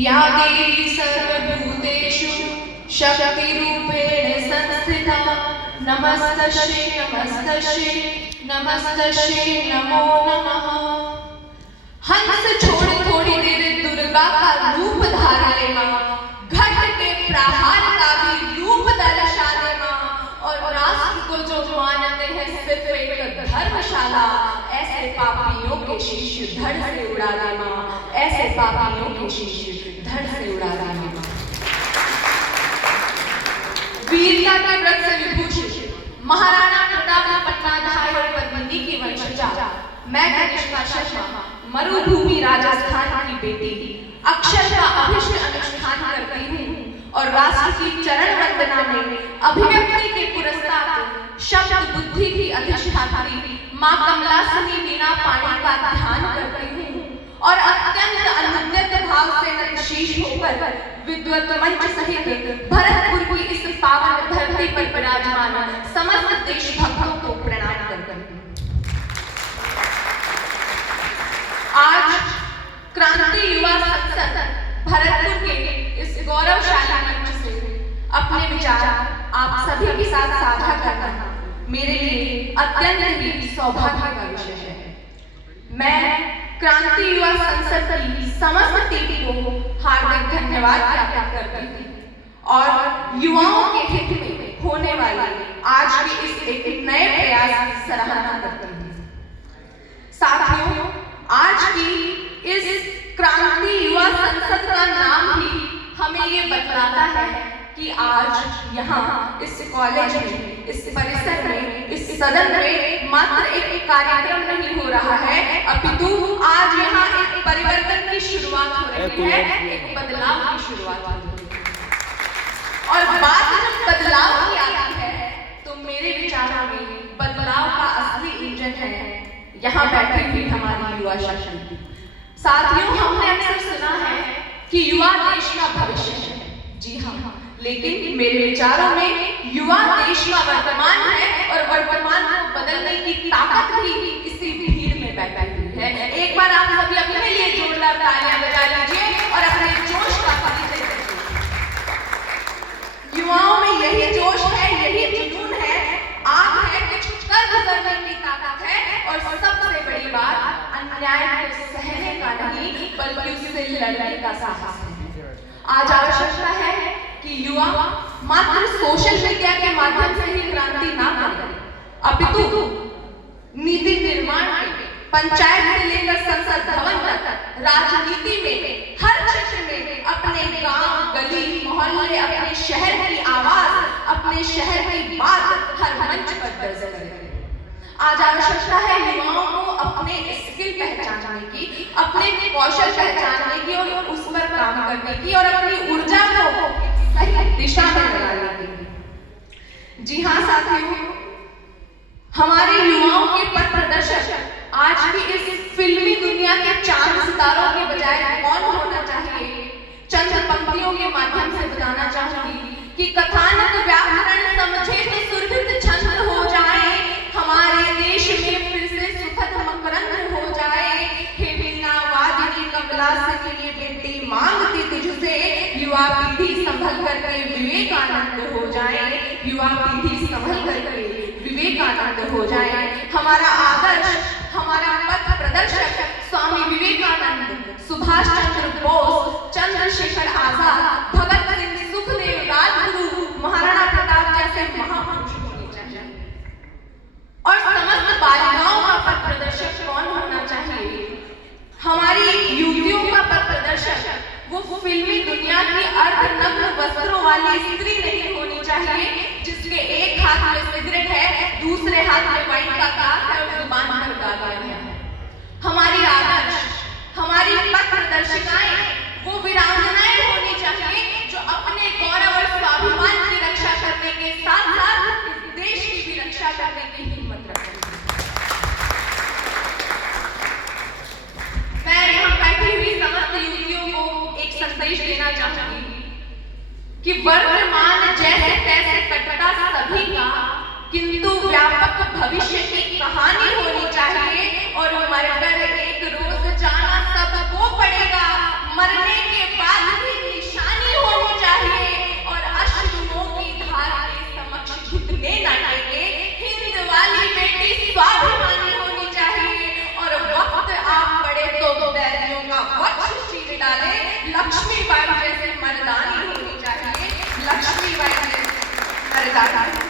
या देवी सर्वभूतेषु शक्तिरूपेण संस्थिता नमस्तस्यै नमस्तस्यै नमस्तस्यै नमो नमः। हंस छोड़ थोड़ी देर दुर्गा का रूप धार ले मां, घट के प्रहार का भी रूप दर्शा दे मां, और राष्ट्र को जो मानते हैं सिर्फ एक धर्मशाला, ऐसे पापियों के शीश धड़ से उड़ा दे मां, ऐसे पापियों के शीश धड़ से उड़ा दे मां। वीरता के व्रत से विभूषित महाराणा प्रताप पटनाधाय और पद्मिनी की वंशजा मैं कनिष्का शर्मा मरुभूमि राजस्थान की बेटी अक्षर का अभिष्ट अनुष्ठान करती हूँ और राष्ट्र की चरण वंदना में अभिव्यक्ति के पुरस्कार शब्द बुद्धि की अधिष्ठात्री माँ कमलासनी वीणा पाणी का ध्यान करती हूँ और अत्यंत अनुद्यत भाव से नतशीश होकर विद्वत मंच सहित भरतपुर की इस पावन धरती पर विराजमान समस्त देशभक्तों को प्रणाम करती हूँ। आज क्रांति युवा संसद भरतपुर के इस गौरवशाली मंच से अपने विचार आप सभी के साथ साझा करना मेरे लिए अत्यंत ही सौभाग्य का विषय है। मैं क्रांति युवा संसद की समस्त टीम को हार्दिक धन्यवाद ज्ञापित करती हूँ और युवाओं के हित में होने वाले आज के इस एक नए प्रयास की सराहना करती हूँ। साथियों, आज की इस क्रांति युवा संसद का नाम ही हमें ये बतलाता है कि आज यहाँ इस कॉलेज में, इस परिसर में, इस सदन में मात्र एक कार्यक्रम नहीं हो रहा है, अपितु आज यहाँ एक परिवर्तन की शुरुआत हो रही है, एक बदलाव की शुरुआत हो रही है। और बात जब बदलाव की आती है तो मेरे विचारों में बदलाव का असली इंजन है यहाँ बैठी हुई हमारी युवा शक्ति। साथियों, हमने अक्सर सुना है कि युवा देश का भविष्य है। जी हाँ, लेकिन मेरे विचारों में युवा देश का वर्तमान है और वर्तमान को बदलने की ताकत भी इसी भीड़ में बैठी हुई है। एक बार आप सभी अपने लिए जोरदार तालियां बजा लीजिए और अपने जोश का परिचय दीजिए। युवाओं में यही जोश है, यही जुनून है, आग है, कुछ कर गुजरने की ताकत है और सबसे बड़ी बात अन्याय को सहने का नहीं बल्कि उससे लड़ने का साहस है। आज आवश्यकता है कि युवा मात्र सोशल मीडिया के माध्यम से ही क्रांति ना करें, अपितु नीति निर्माण में, पंचायत से लेकर संसद भवन तक राजनीति में हर क्षेत्र में अपने गांव, गली, मोहल्ले, अपने शहर की आवाज, अपने शहर की बात हर मंच पर दर्ज करें। आज आवश्यकता है युवाओं को अपने स्किल पहचानने की, अपने कौशल पहचानने की और उस पर काम करने की और अपनी ऊर्जा को सही दिशा में लगाने की। जी हाँ साथियों, हमारे युवाओं के पथ प्रदर्शक आज की इस फिल्मी दुनिया के चांद सितारों के बजाय कौन होना चाहिए? चंद पंक्तियों के माध्यम से बताना चाहूंगी कि कथानक व्याकरण समझे तो सुरभित छंद हो जाए, हमारे देश में फिर से सुखद मकरंद हो जाए। हे वीणा वादिनी कमलासनी ये बेटी मांगती तुझसे, युवा पीढ़ी संभल करके विवेकानंद हो जाए, युवा पीढ़ी संभल करके विवेकानंद हो जाए। हमारा आदर्श, हमारा पथ प्रदर्शक स्वामी विवेकानंद, सुभाष चंद्र बोस, चंद्रशेखर आजाद, भगत सिंह, सुखदेव, राजगुरु, महाराणा प्रताप जैसे महापुरुष होने चाहिए। और समस्त बालिकाओं का पथ प्रदर्शक कौन होना चाहिए? हमारी युवतियों का पथ प्रदर्शक वो फिल्मी दुनिया की अर्धनग्न वस्त्रों वाली स्त्री नहीं होनी चाहिए जिसके एक हाथ में सिगरेट है, दूसरे हाथ में वाइन का ग्लास है और जुबान पर गालियां हैं। हमारी आदर्श, हमारी पथ प्रदर्शिकाएं वो वीरांगनाएं होनी चाहिए जो अपने गौरव और स्वाभिमान की रक्षा करने के साथ साथ इस देश की भी रक्षा करने की हिम्मत रखें। मैं यहाँ बैठी हुई समस्त युवतियों को एक संदेश देना चाहूंगी कि वर्तमान जैसे तैसे कटता सभी का, किंतु व्यापक भविष्य की कहानी होनी चाहिए और मरकर एक रोज जाना सबको पड़ेगा, मरने के बाद बताता है।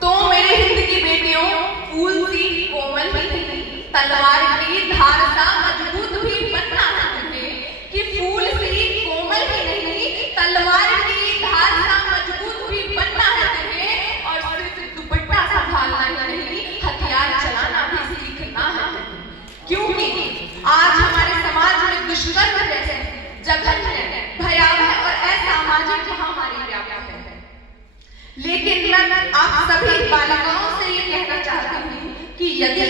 तो मेरे हिंद की बेटियों, फूल सी कोमल ही नहीं, तलवार की धार सा मजबूत भी बनना है तुम्हें। कि फूल सी कोमल ही नहीं, तलवार की धार सा मजबूत भी बनना है तुम्हें। और सिर्फ दुपट्टा संभालना ही नहीं, हथियार चलाना भी सीखना है तुम्हें। क्योंकि आज हमारे समाज में दुष्कर्म जैसे जघन्य, भयावह और असामाजिक महामारी व्याप्त है। लेकिन मैं आप सभी बालिकाओं से ये कहना चाहती हूँ कि यदि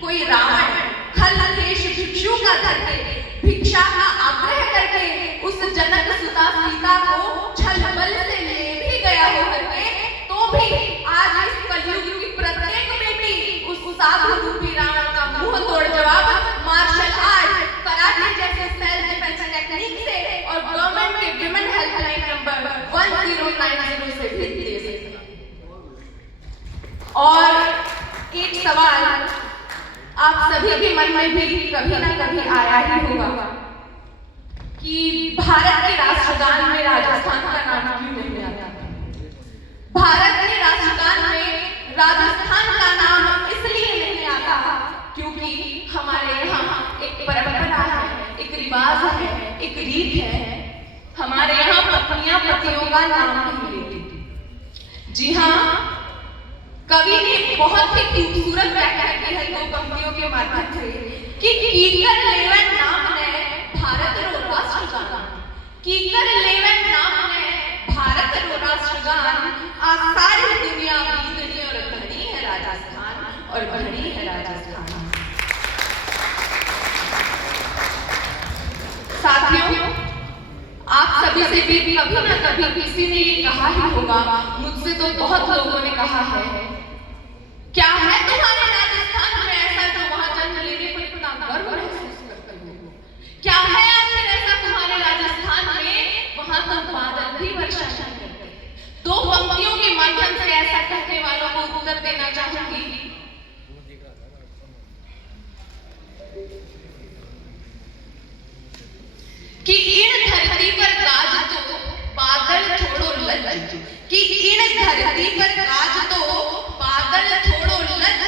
कोई रावण खलकेश भिक्षु का धर के भिक्षा का आग्रह करके उस जनक सुता सीता को छल बल से ले भी गया हो करके, तो भी आज इस कलयुग की प्रत्येक बेटी उस साधु रूपी रावण का मुंह तोड़ जवाब मार्शल आर्ट, कराटे जैसे सेल्फ डिफेंस टेक्निक से और गवर्नमेंट के विमेन हेल्पलाइन नंबर 1090 से भी दे सकते हैं। और एक सवाल आप सभी के मन में भी कभी ना कभी आया ही होगा कि भारत के राष्ट्रगान में राजस्थान का नाम क्यों नहीं आता। भारत के राष्ट्रगान में राजस्थान का नाम इसलिए नहीं आता क्योंकि हमारे यहाँ एक परंपरा है, एक रिवाज है, एक रीत है। हमारे यहाँ पत्नियां पतियों का नाम नहीं लेती। जी हाँ, कवि ने बहुत ही खूबसूरत व्याख्या की है 2 पंक्तियों के माध्यम से कि कीकर लेवन नाम ने भारत रो राष्ट्रगान, कीकर लेवन नाम ने भारत रो राष्ट्रगान, आ सारी दुनिया बींदनी और धनी है राजस्थान और धनी है राजस्थान। साथियों, आप सभी से भी कभी ना कभी किसी ने ये कहा ही होगा, मुझसे तो बहुत लोगों ने कहा है, क्या है तुम्हारे राजस्थान में ऐसा जो वहां जन्म लेने पर इतना गर्व महसूस करते हो? क्या है आखिर ऐसा तुम्हारे राजस्थान में, वहां तो बादल भी वर्षा नहीं करते? 2 पंक्तियों के माध्यम से ऐसा कहने वालों को उत्तर देना चाहूंगी कि इन धरती पर गाज तो बादल छोड़ो लज, कि इन धरती पर गाज तो बादल छोड़ो लज,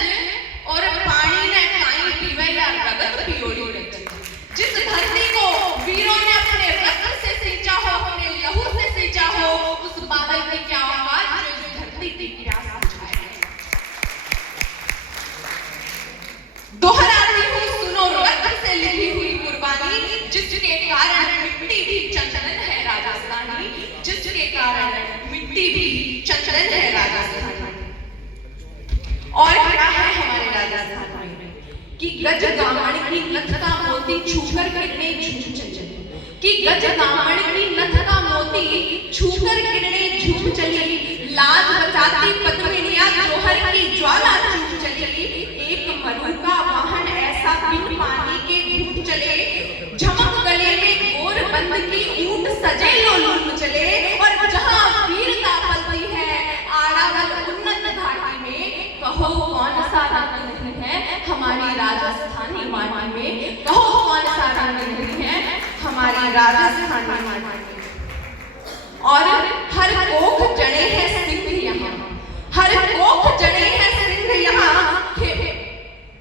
और पानी ने काई पीवे या रगत पियोड़ी रज। जिस धरती को वीरों ने अपने रक्त से सींचा हो, अपने लहू से सींचा हो, उस बादल की क्या आवाज जो इस धरती की प्यास बुझाए। दोहराती हूँ सुनो रक्त से लिखी हुई कुर्बानी, जिसके कारण मिट्टी भी चंदन है राजस्थानी, जिसके कारण मिट्टी भी चंदन है राजस्थानी। और क्या है हमारे राजस्थान में कि गज गामण की नथ का मोती छूकर किरणें झूम चली, कि गज गामण की नथ का मोती छूकर किरणें झूम चली, लाज बचाती पद्मिनिया जोहर की ज्वाला चूम चली, एक मधु का वाहन ऐसा बिन पानी के घूम चले, झमक गले में गोर बंद की ऊंट सजे लोलूम चले। और जहां वीरता पलती है आरावल उन्नत घाटी में, कहो कौन सा रंग नहीं है हमारी राजस्थानी माटी में, कहो कौन सा रंग नहीं है हमारी राजस्थानी माटी में। और हर कोख जड़े हैं सिंह यहाँ, हर कोख जड़े हैं सिंह यहाँ,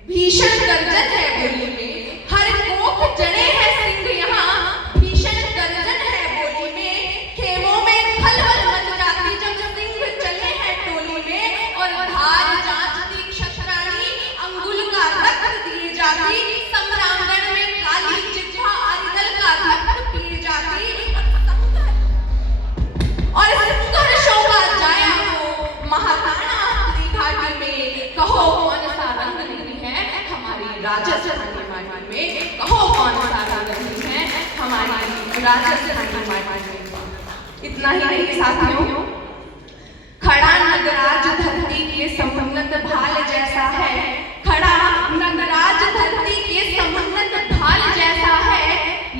भीषण गर्जन है बोली में, हर कोख जड़े हैं सिंह यहाँ, भीषण गर्जन है बोली में। खेमों में खलबल मच जाती जब सिंह चले हैं टोली में, और धार जांचती क्षत्राणी अंगुल का रक्त दिए जाती, सम्रांगण में काली जिह्वा अरिदल का रक्त पिए जाती, और सुंदर शोभा जाया हो महाराणा घाटी में, कहो कौन सा रंग नहीं है हमारी राजस्थानी माटी में, कहो कौन सा रंग नहीं है हमारी राजस्थानी माटी में। इतना ही नहीं साथियों, खड़ा नगराज धरती के समुन्नत भाल जैसा है, खड़ा नगराज धरती के समुन्नत भाल जैसा है,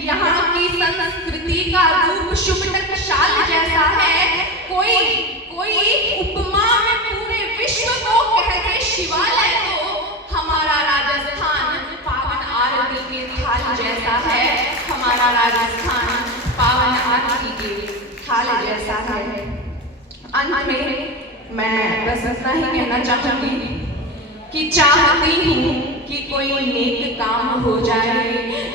यहाँ की संस्कृति का रूप शुभटक शाल जैसा है। कोई उपमा में पूरे विश्व को कह दे शिवालय, तो हमारा राजस्थान पावन आरती के थाल जैसा है, हमारा राजस्थान पावन आरती के थाल जैसा है। अंत में मैं बस इतना ही कहना चाहूंगी कि चाहती हूँ कि कोई नेक काम हो जाए,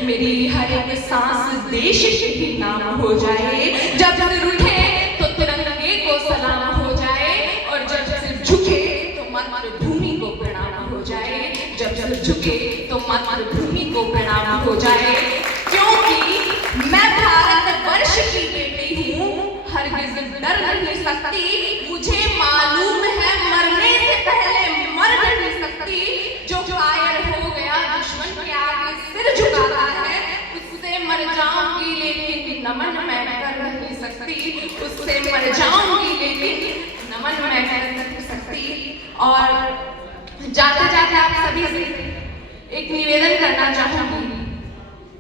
मेरी हर एक सांस देश के ही नाम हो जाए। जब सिर उठे तो तिरंगे को सलाम हो जाए, और जब सिर झुके तो मातृभूमि को प्रणाम हो जाए। जब सिर झुके तो मातृभूमि को प्रणाम हो जाए, क्योंकि मैं भारत वर्ष की बेटी हूँ, हरगिज़ डर नहीं सकती। मुझे मालूम है मरने से पहले मर नहीं सकती। जो कायर हो गया दुश्मन के आगे सिर झुकाता है, उससे मर जाऊंगी लेकिन नमन मैं कर नहीं सकती। उससे मर जाऊंगी लेकिन नमन मैं कर नहीं सकती। और जाते जाते आप सभी से एक निवेदन करना चाहूंगी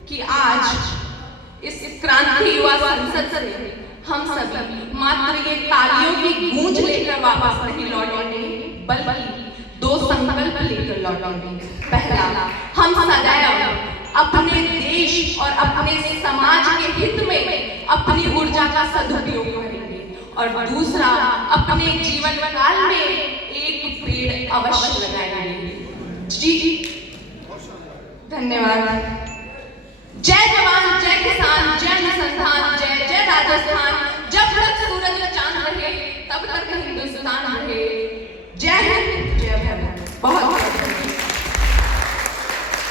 कि आज इस क्रांति युवा संसद से हम सभी मात्र ये तालियों की गूंज लेकर वापस नहीं लौटेंगे, बल्कि दो संकल्प लेकर लौटेंगे। पहला, हम सदैव अपने देश और अपने समाज के हित में अपनी ऊर्जा का सदुपयोग करेंगे, और दूसरा, अपने जीवन काल में एक पेड़ अवश्य लगाएंगे। जी धन्यवाद। जय जवान, जय किसान, जय अनुसंधान, जय